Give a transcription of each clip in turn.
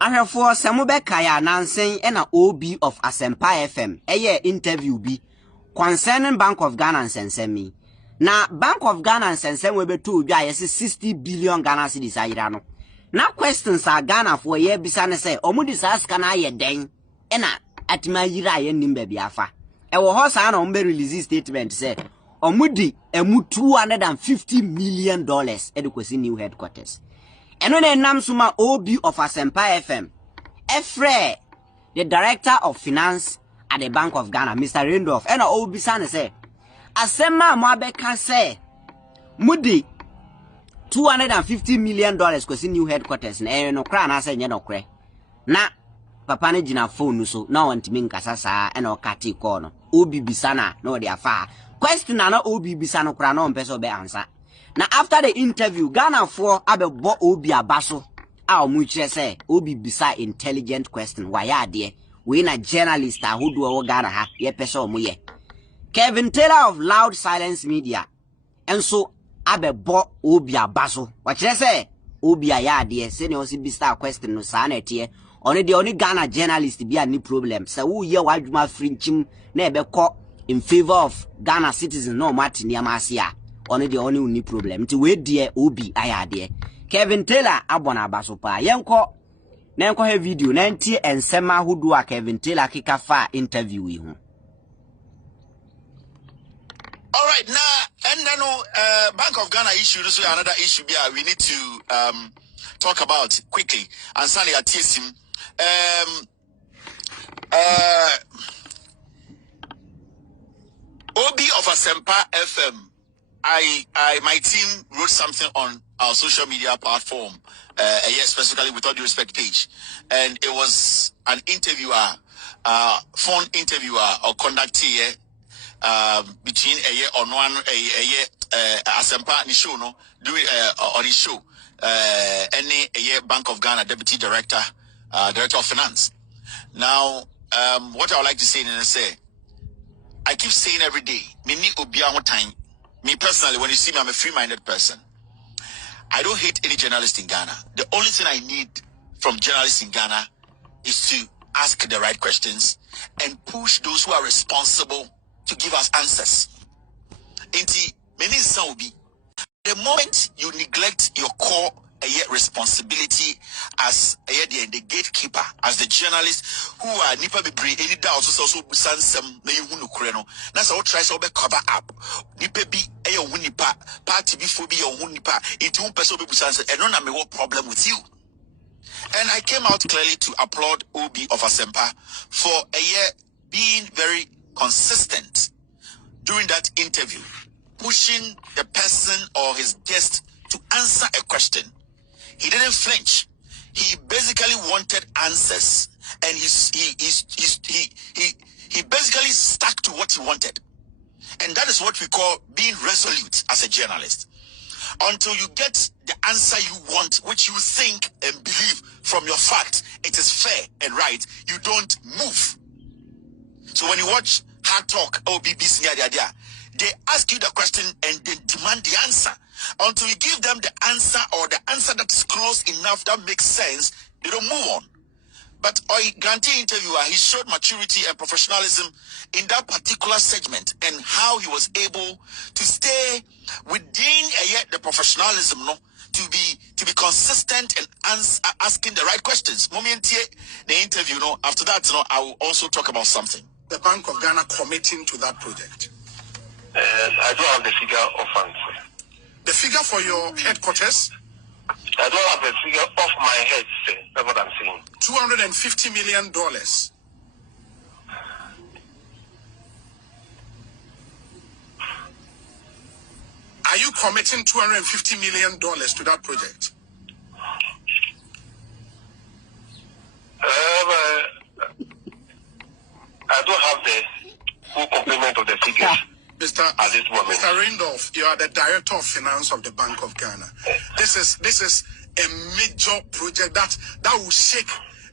Ahwefo Semubeka ya nansen ena OB of Asempa FM interview bi concerning Bank of Ghana and Sensemi. Na Bank of Ghana and Sensemi webetu obi ayese 60 billion Ghana cedis ayira no. Na questions are Ghana for ye bisa ne say omudi sa aska na aye den ena atima yira aye nimba bi afa. Ewo ho sa na ombe release statement say omudi emu $250 million edukwesi new headquarters. Eno ne nam suma OB of Asempa FM. Efre, the director of finance at the Bank of Ghana, Mr. Randolph. Eno OB san say, Asema mwabeka say, mudi $250 million kwesi new headquarters. No kra na say nye no kre. Na papa ne jina phone so na wantimi nkasa saa eno kati call no. OB bisana no de afa. Question na OB bisano kra no mpeso be answer. Now after the interview, Ghana for abebo obi abaso. A omuchire say obi bisa intelligent question. Why are there? We na journalist who do our Ghana ha ye peso omuye. Kevin Taylor of Loud Silence Media. And so abebo obi abaso. What you say? Obi aya there. Say no si bisa question no sa na tie. Only the only Ghana journalist be any problem. So who ye waduma frinchim na ebe ko in favor of Ghana citizens no mati ni amasia. Only the only problem. To wait dear Obi aya there. Kevin Taylor abona basopa. Yenko he video 90 and sema who do a Kevin Taylor kika fa interview with him. All right, now and then Bank of Ghana issue. This is another issue. Yeah, we need to talk about quickly. And Sally at TSM. OB of Asempa FM. My team wrote something on our social media platform, specifically with all due respect page, and it was an interviewer, phone interviewer or conductee between Asempa ni show no doing on his show, any Bank of Ghana deputy director, director of finance. Now, what I would like to say is I keep saying every day, many obiamo time. Me personally, when you see me, I'm a free-minded person. I don't hate any journalist in Ghana. The only thing I need from journalists in Ghana is to ask the right questions and push those who are responsible to give us answers. The moment you neglect your core responsibility as the gatekeeper, as the journalist who are nipa be bring any doubts also sansem na you no kure no na so try so be cover up nipa bi nipa party before be your nipa into one person be sanse and no na me what problem with you. And I came out clearly to applaud OB of Asempa for being very consistent during that interview, pushing the person or his guest to answer a question. He didn't flinch. He basically wanted answers, and he basically stuck to what he wanted. And that is what we call being resolute as a journalist. Until you get the answer you want, which you think and believe from your fact, it is fair and right, you don't move. So when you watch Hard Talk or BBC, they ask you the question and they demand the answer. Until you give them the answer or the answer that is close enough that makes sense, they don't move on. But our grantee interviewer, he showed maturity and professionalism in that particular segment and how he was able to stay within the professionalism, to be consistent and asking the right questions. The interview, after that, I will also talk about something. The Bank of Ghana committing to that project. I don't have the figure of funds. The figure for your headquarters? I don't have the figure off my head, sir. That's what I'm saying. $250 million. Are you committing $250 million to that project? I don't have the full complement of the figures. Mr. Randolph, you are the director of finance of the Bank of Ghana. This is a major project that will shake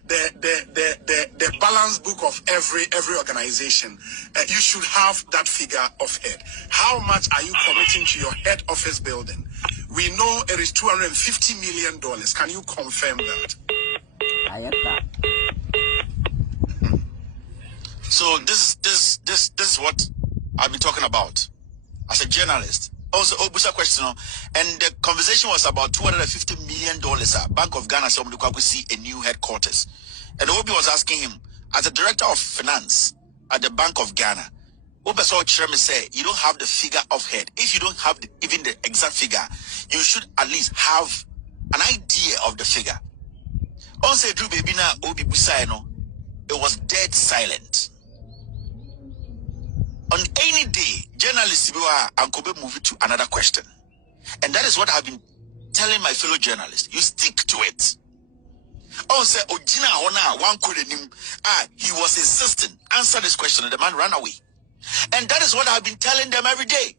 the balance book of every organization. You should have that figure of head. How much are you committing to your head office building? We know it is $250 million. Can you confirm that? So this is what I've been talking about as a journalist. Also, Obusa question, and the conversation was about $250 million. Bank of Ghana said we see a new headquarters, and Obi was asking him, as a director of finance at the Bank of Ghana, Obeso Chiremi say you don't have the figure of head. If you don't have even the exact figure, you should at least have an idea of the figure. On say Drew baby na Obi Busa no, it was dead silent. On any day, journalists will move to another question. And that is what I've been telling my fellow journalists. You stick to it. Also, Ojina Hona, one could he was insistent. Answer this question, and the man ran away. And that is what I've been telling them every day.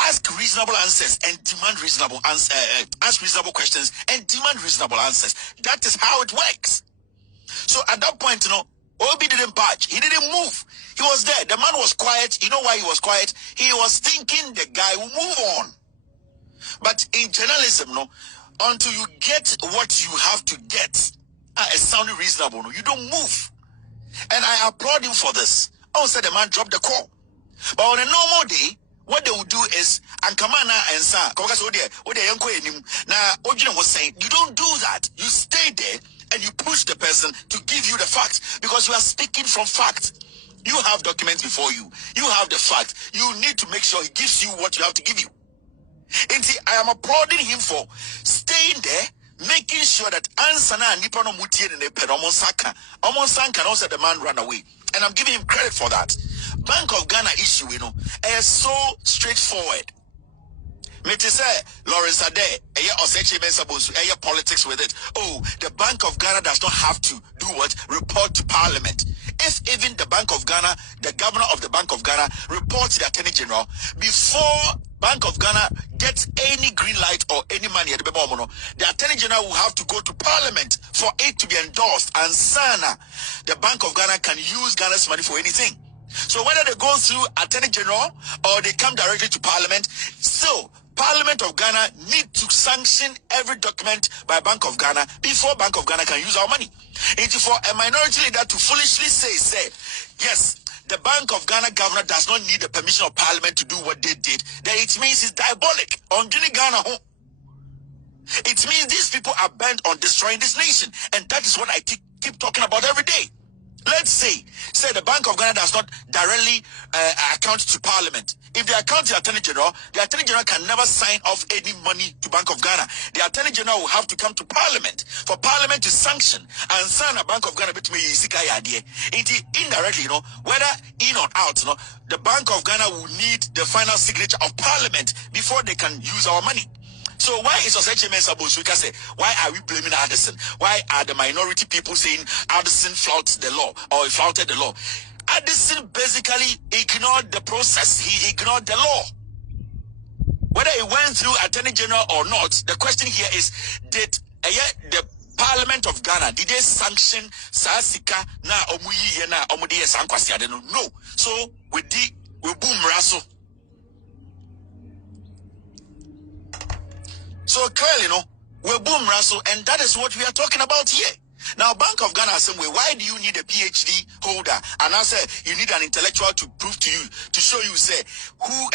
Ask reasonable answers and demand reasonable answers. Ask reasonable questions and demand reasonable answers. That is how it works. So at that point, Obi didn't budge. He didn't move. He was there. The man was quiet. You know why he was quiet? He was thinking the guy will move on. But in journalism, until you get what you have to get, it's sounding reasonable. You don't move. And I applaud him for this. Also, the man dropped the call. But on a normal day, what they would do is, and Kamana and Sa, now, Ojina was saying, you don't do that. You stay there and you push the person to give you the facts, because you are speaking from fact. You have documents before you. You have the fact. You need to make sure he gives you what you have to give you. And see, I am applauding him for staying there, making sure that Ansana and Nippon Muti and Omonsaka can also the man run away. And I'm giving him credit for that. Bank of Ghana issue, is so straightforward. Lawrence Ade, politics with it. Oh, the Bank of Ghana does not have to do what? Report to Parliament. If even the Bank of Ghana, the governor of the Bank of Ghana, reports the Attorney General, before Bank of Ghana gets any green light or any money at the Attorney General will have to go to Parliament for it to be endorsed. And Sana, the Bank of Ghana can use Ghana's money for anything. So whether they go through Attorney General or they come directly to Parliament, still, Parliament of Ghana need to sanction every document by Bank of Ghana before Bank of Ghana can use our money. And for a minority leader to foolishly say, yes, the Bank of Ghana governor does not need the permission of Parliament to do what they did, then it means it's diabolic. On Ghana, it means these people are bent on destroying this nation. And that is what I keep talking about every day. Let's say the Bank of Ghana does not directly account to Parliament. If they account to the Attorney General can never sign off any money to Bank of Ghana. The Attorney General will have to come to Parliament for Parliament to sanction and sign a Bank of Ghana between indirectly, whether in or out, the Bank of Ghana will need the final signature of Parliament before they can use our money. So why is say, why are we blaming Addison? Why are the minority people saying Addison flouted the law or he flouted the law? Addison basically ignored the process. He ignored the law. Whether it went through Attorney General or not, the question here is, did the Parliament of Ghana, did they sanction Sasika na omuyi na omudi sankwasi adeno? No. So we boom raso. So clearly, we're boom raso, and that is what we are talking about here. Now, Bank of Ghana, same way, why do you need a PhD holder? And I say you need an intellectual to prove to you, to show you, say, who...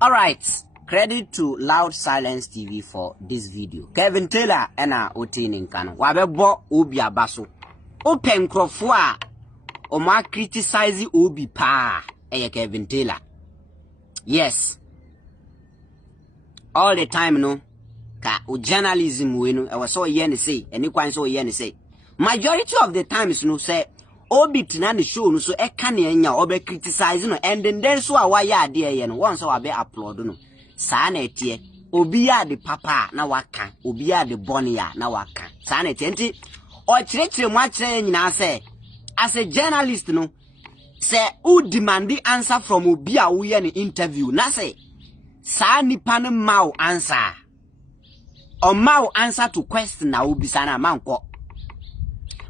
All right. Credit to Loud Silence TV for this video. Kevin Taylor and Otini Nkano. Wabebo Obi Abaso. Open Crofua. Oma criticize Obi pa. Kevin Taylor. Yes. All the time, ka o journalism we no e was so yen say any kwan so yen say majority of the times say obi tina the show no so e ka na nya obe criticize no and then so a why ade ye no once we be upload no sa na etie obi ya de papa na waka obi ya de bone ya na waka sa na etie nti o kirekire mu akire nyina say as a journalist no say who demand the answer from obi a wo ye ni interview na say sa nipa no mau answer or mau answer to question na obi sana manko.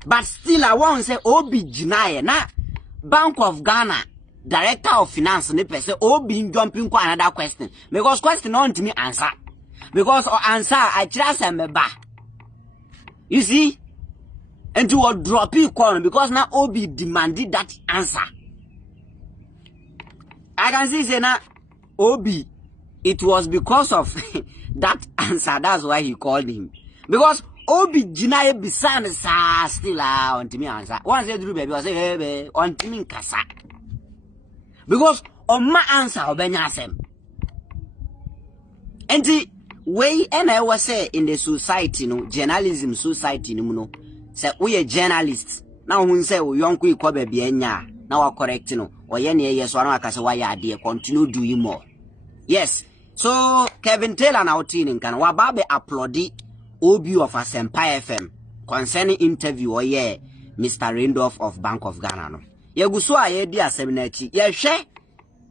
But still I won't say obi jinaye na Bank of Ghana Director of Finance ne say obi jumping ko another question because question on to me answer because or answer I just am ba. You see And you will drop it because now Obi demanded that answer. I can see say now Obi, it was because of that answer. That's why he called him. Because Obi Jinaye Bisan sa still on to me answer. Once they do baby, I say hey on to me kasa. Because on my answer obenyasem. And the way and I was say in the society no journalism society no say we a journalist. Now who say we young quick ko baby enya. Now we correct no. Or yenye yes one aka say why you continue doing more. Yes. So Kevin Taylor now tin kan wa ba be applaudi OB of Asempa FM concerning interview or yeah Mr. Randolph of Bank of Ghana no. Ye guso a ye di asem na chi. Ye hwe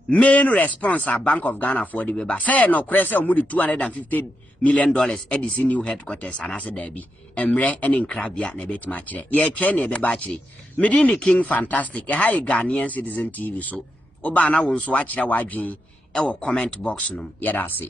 main response at Bank of Ghana for the beba. Say no krese o mudi $250 million at this new headquarters and as a derby. Emre and in Krabia na bet match. Ye twe na beba chiri. Medini King fantastic. E ha Ghanaian Citizen TV so. Oba na won so a chira wadwen e wo comment box no. Ye da se.